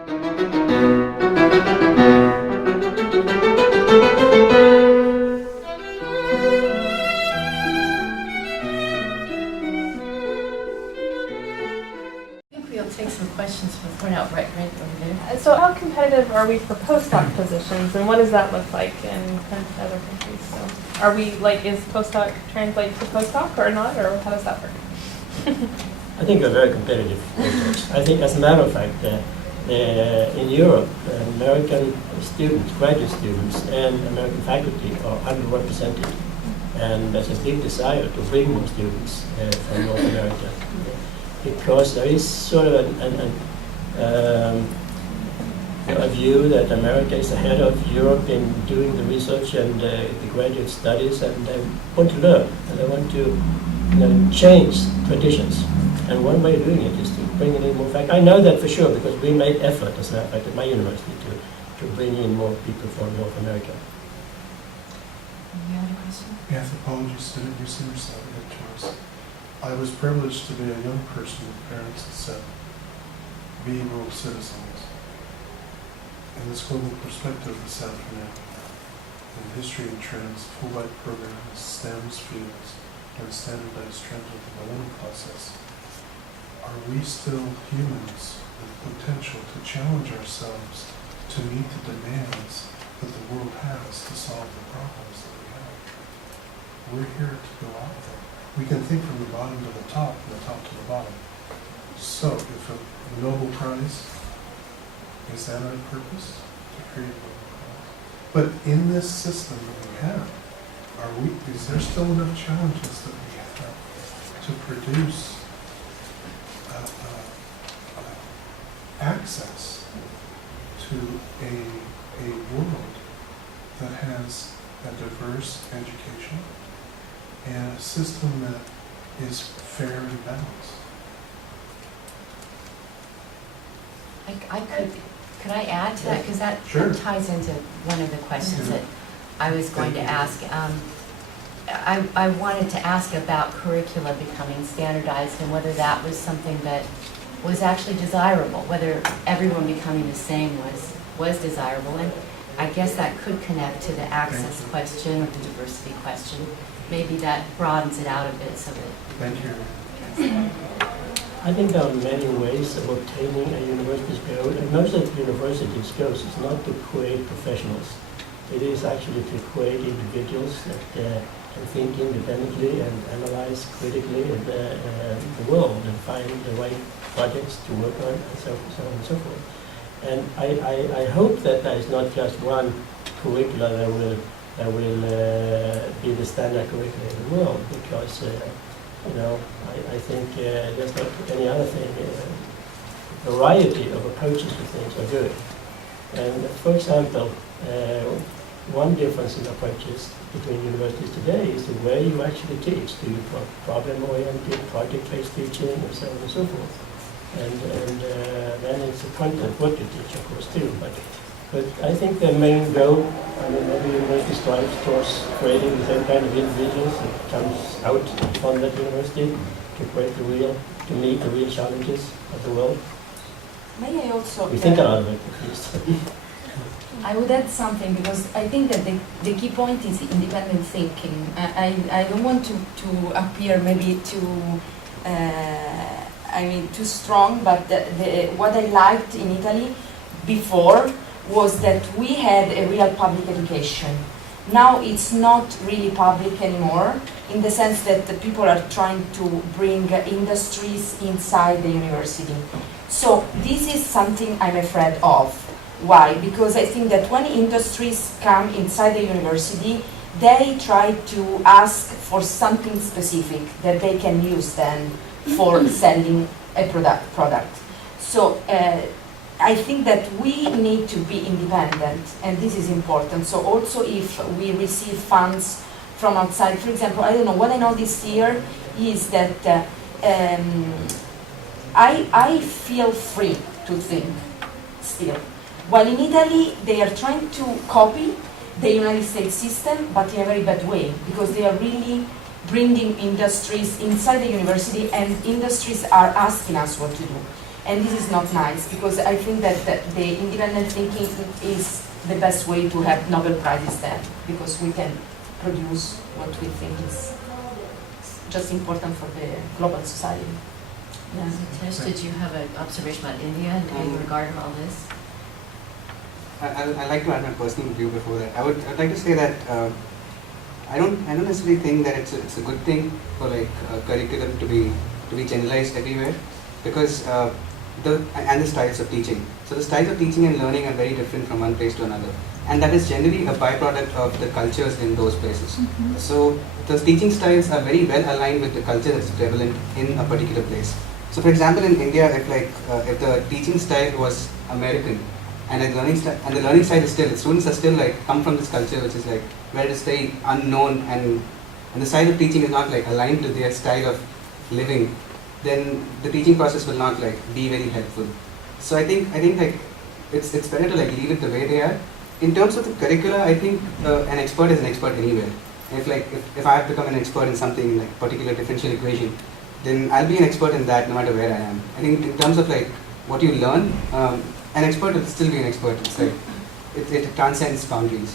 Take some questions from point out right over there. So how competitive are we for postdoc positions, and what does that look like in other countries? So are we, like, is postdoc translate to postdoc or not, or how does that work? I think we're very competitive. I think, as a matter of fact, in Europe, American students, graduate students, and American faculty are underrepresented. And there's a big desire to bring more students from North America. Because there is sort of a view that America is ahead of Europe in doing the research and the graduate studies, and they want to learn, and they want to change traditions. And one way of doing it is to bring in more faculty. I know that for sure because we made effort, as a matter of fact, at my university to bring in more people from North America. Any other question? Yeah, apologies, didn't you see yourself get to us? I was privileged to be a young person with parents that said, be world citizens. In this global perspective this afternoon, in history and trends, Fulbright programs, STEMs fields, and standardized trends of the Bologna process, are we still humans with potential to challenge ourselves to meet the demands that the world has to solve the problems that we have? We're here to go out there. We can think from the bottom to the top, and the top to the bottom. So, if the Nobel Prize, is that our purpose? To create a Nobel Prize. But in this system that we have, is there still enough challenges that we have to produce access to a world that has a diverse education and a system that is fair and balanced? Could I add to that? Because that Sure. ties into one of the questions that I was going to ask. I wanted to ask about curricula becoming standardized and whether that was something that was actually desirable, whether everyone becoming the same was desirable. And I guess that could connect to the access question or the diversity question. Maybe that broadens it out a bit so that... Thank you. I think there are many ways of obtaining a university's goal, and most of the university's goals is not to create professionals. It is actually to create individuals that can think independently and analyze critically the world and find the right projects to work on, and so on and so forth. And I hope that there is not just one curricula that will be the standard curriculum in the world, because I think there's not any other thing. Variety of approaches to things are good. And for example, one difference in approaches between universities today is the way you actually teach. Do you problem-oriented, project-based teaching, and so on and so forth. And then it's the content what you teach, of course, too. But I think the main goal, maybe university strives towards creating the same kind of individuals that comes out from that university to meet the real challenges of the world. May I also... We think a lot of it, at least. I would add something, because I think that the key point is independent thinking. I don't want to appear maybe too strong, but what I liked in Italy before was that we had a real public education. Now it's not really public anymore, in the sense that the people are trying to bring industries inside the university. So this is something I'm afraid of. Why? Because I think that when industries come inside the university, they try to ask for something specific that they can use then for selling a product. So I think that we need to be independent, and this is important. So also if we receive funds from outside, for example, I don't know, what I know this year is that I feel free to think still. While in Italy, they are trying to copy the United States system, but in a very bad way, because they are really bringing industries inside the university, and industries are asking us what to do. And this is not nice, because I think that the independent thinking is the best way to have Nobel Prizes then, because we can produce what we think is just important for the global society. Yeah. Nitesh, did you have an observation about India in regard to all this? I'd like to add my personal view before that. I'd like to say that I don't necessarily think that it's a good thing for like curriculum to be generalized everywhere, because the styles of teaching. So the styles of teaching and learning are very different from one place to another, and that is generally a byproduct of the cultures in those places. So those teaching styles are very well aligned with the culture that's prevalent in a particular place. So for example, in India, if the teaching style was American, and the learning style is still, the students are still like come from this culture which is like where it is very unknown, and the style of teaching is not like aligned to their style of living, then the teaching process will not like be very helpful. So I think like it's better to like leave it the way they are. In terms of the curricula, I think an expert is an expert anywhere. If I have become an expert in something like particular differential equation, then I'll be an expert in that no matter where I am. I think in terms of like what you learn, an expert will still be an expert. It's like it transcends boundaries.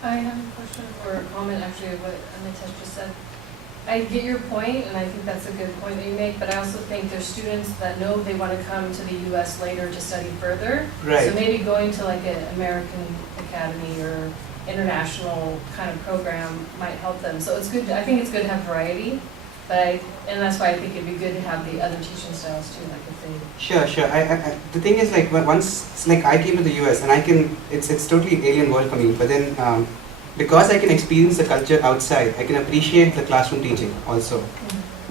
I have a question or a comment actually of what Nitesh just said. I get your point, and I think that's a good point that you make, but I also think there's students that know they want to come to the U.S. later to study further. Right. So maybe going to like an American academy or international kind of program might help them. So it's good. I think it's good to have variety, and that's why I think it'd be good to have the other teaching styles too, like if they. Sure. The thing is like once like I came to the US and it's totally alien world for me. But then because I can experience the culture outside, I can appreciate the classroom teaching also.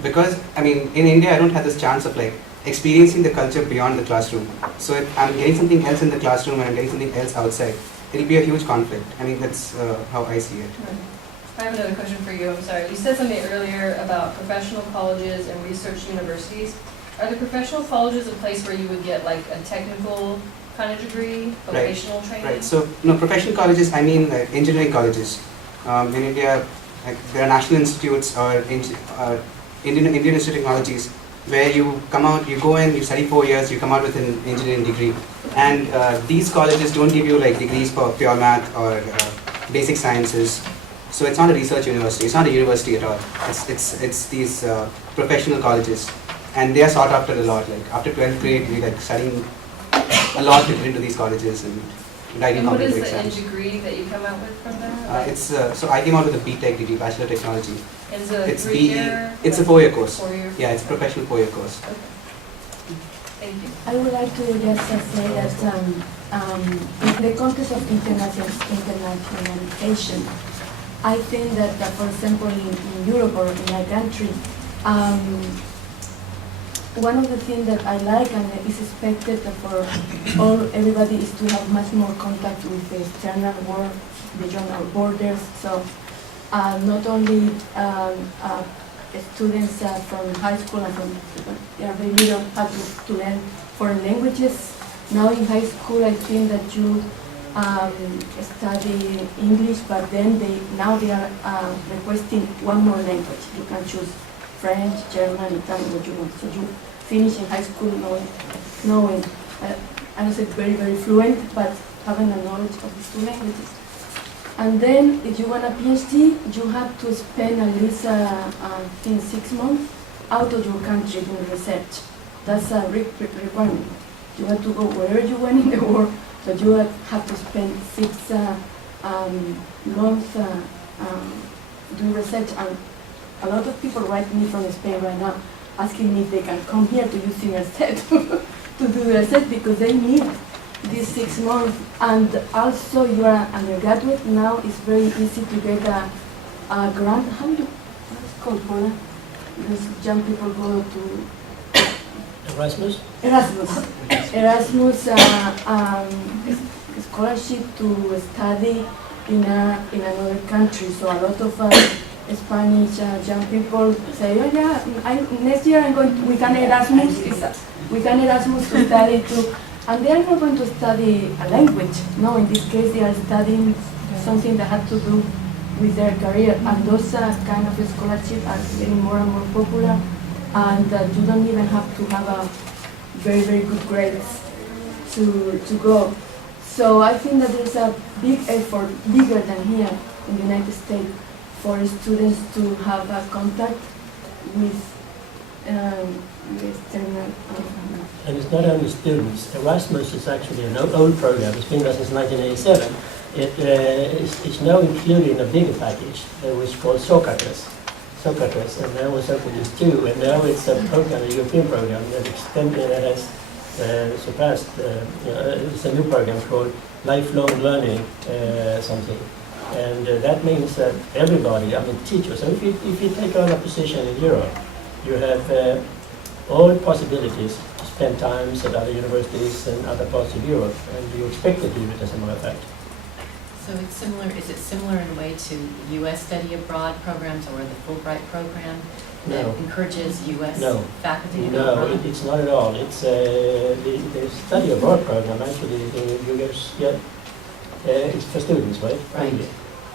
Because I mean in India I don't have this chance of like experiencing the culture beyond the classroom. So if I'm getting something else in the classroom and I'm getting something else outside, it'll be a huge conflict. I mean that's how I see it. Right. I have another question for you. I'm sorry. You said something earlier about professional colleges and research universities. Are the professional colleges a place where you would get like a technical kind of degree, vocational training? Right. So no, professional colleges, I mean like engineering colleges. In India, like, there are national institutes or Indian Institute of Technologies where you come out, you go in, you study 4 years, you come out with an engineering degree. And these colleges don't give you like degrees for pure math or basic sciences. So it's not a research university. It's not a university at all. It's these professional colleges, and they are sought after a lot. Like after 12th grade, we like studying a lot to get into these colleges and writing And what is competitive the end exams. degree that you come out with from that? So I came out with a BTech degree, Bachelor of Technology. Is it a It's 3-year? It's a 4-year course. 4-year? Yeah, it's a professional 4-year course. Okay. Thank you. I would like to just say that in the context of internationalization, I think that, for example, in Europe or in my country, one of the things that I like and is expected for everybody is to have much more contact with the external world beyond our borders. So not only students from high school and from they are very little have to learn foreign languages. Now in high school, I think that you study English, but then they are requesting one more language. You can choose French, German, Italian, what you want. So you finish in high school knowing I don't say very, very fluent, but having a knowledge of these two languages. And then if you want a PhD, you have to spend at least 6 months out of your country doing research. That's a requirement. You have to go wherever you want in the world, but you have to spend 6 months doing research. And a lot of people write me from Spain right now asking me if they can come here to use university to do research because they need these 6 months. And also you are an undergraduate, now it's very easy to get a grant. What's it called, Paola? Those young people go to Erasmus? Erasmus scholarship to study in another country. So a lot of Spanish young people say, oh yeah, next year I'm going with an Erasmus to study too. And they are not going to study a language. No, in this case they are studying something that has to do with their career. And those kind of scholarships are getting more and more popular. And you don't even have to have a very, very good grades to go. So I think that there's a big effort, bigger than here in the United States, for students to have a contact with external. And it's not only students. Erasmus is actually an old program. It's been there since 1987. It's now included in a bigger package that was called Socrates, and that was Socrates 2, and now it's a program, a European program that extended, that has surpassed. It's a new program called Lifelong Learning something, and that means that everybody, I mean teachers. So if you take on a position in Europe, you have all possibilities to spend times at other universities and other parts of Europe, and you're expected to do it as a matter of fact. So it's similar, is it similar in a way to U.S. study abroad programs or the Fulbright program that No. encourages U.S. No. faculty to go No, abroad? it's not at all. It's the study abroad program actually in US, it's for students, right? Right. Only,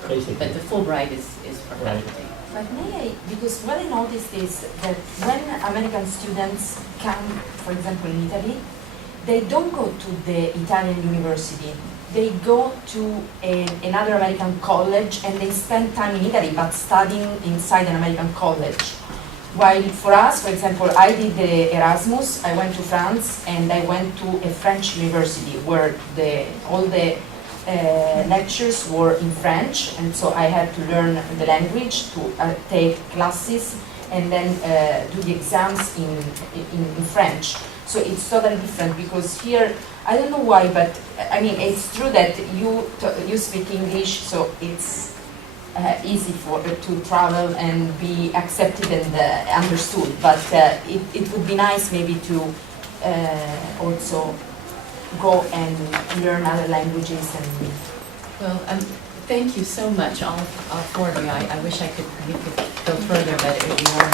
basically. But the Fulbright is for Right. faculty. But may I, because what I noticed is that when American students come, for example, in Italy, they don't go to the Italian university. They go to another American college and they spend time in Italy, but studying inside an American college. While for us, for example, I did the Erasmus, I went to France and I went to a French university where all the lectures were in French, and so I had to learn the language, to take classes, and then do the exams in French. So it's totally different because here, I don't know why, but I mean, it's true that you speak English, so it's easy to travel and be accepted and understood. But it would be nice maybe to also go and learn other languages and. Well, thank you so much, all four of you. I wish we could go further, but we are